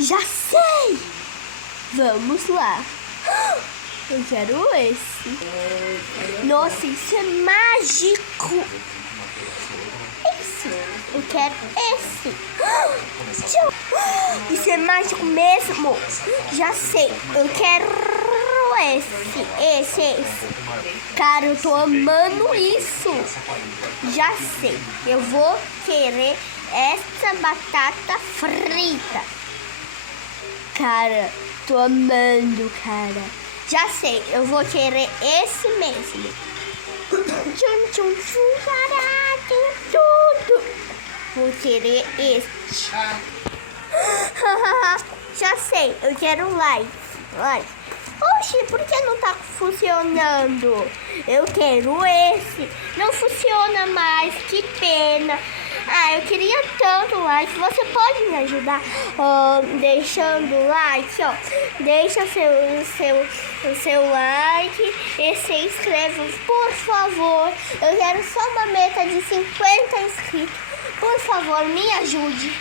Já sei! Vamos lá. Eu quero esse. Nossa, isso é mágico. Esse. Eu quero esse. Isso é mágico mesmo. Já sei. Eu quero esse. Cara, eu tô amando isso. Já sei. Eu vou querer essa batata frita. Cara, tô amando, cara. Já sei, eu vou querer esse mesmo. Tudo. Vou querer este. Já sei, eu quero live. Oxi, por que não tá funcionando? Eu quero esse. Não funciona mais, que pena. Eu queria tanto like. Você pode me ajudar deixando like, ó. Deixa seu like e se inscreva, por favor. Eu quero só uma meta de 50 inscritos. Por favor, me ajude.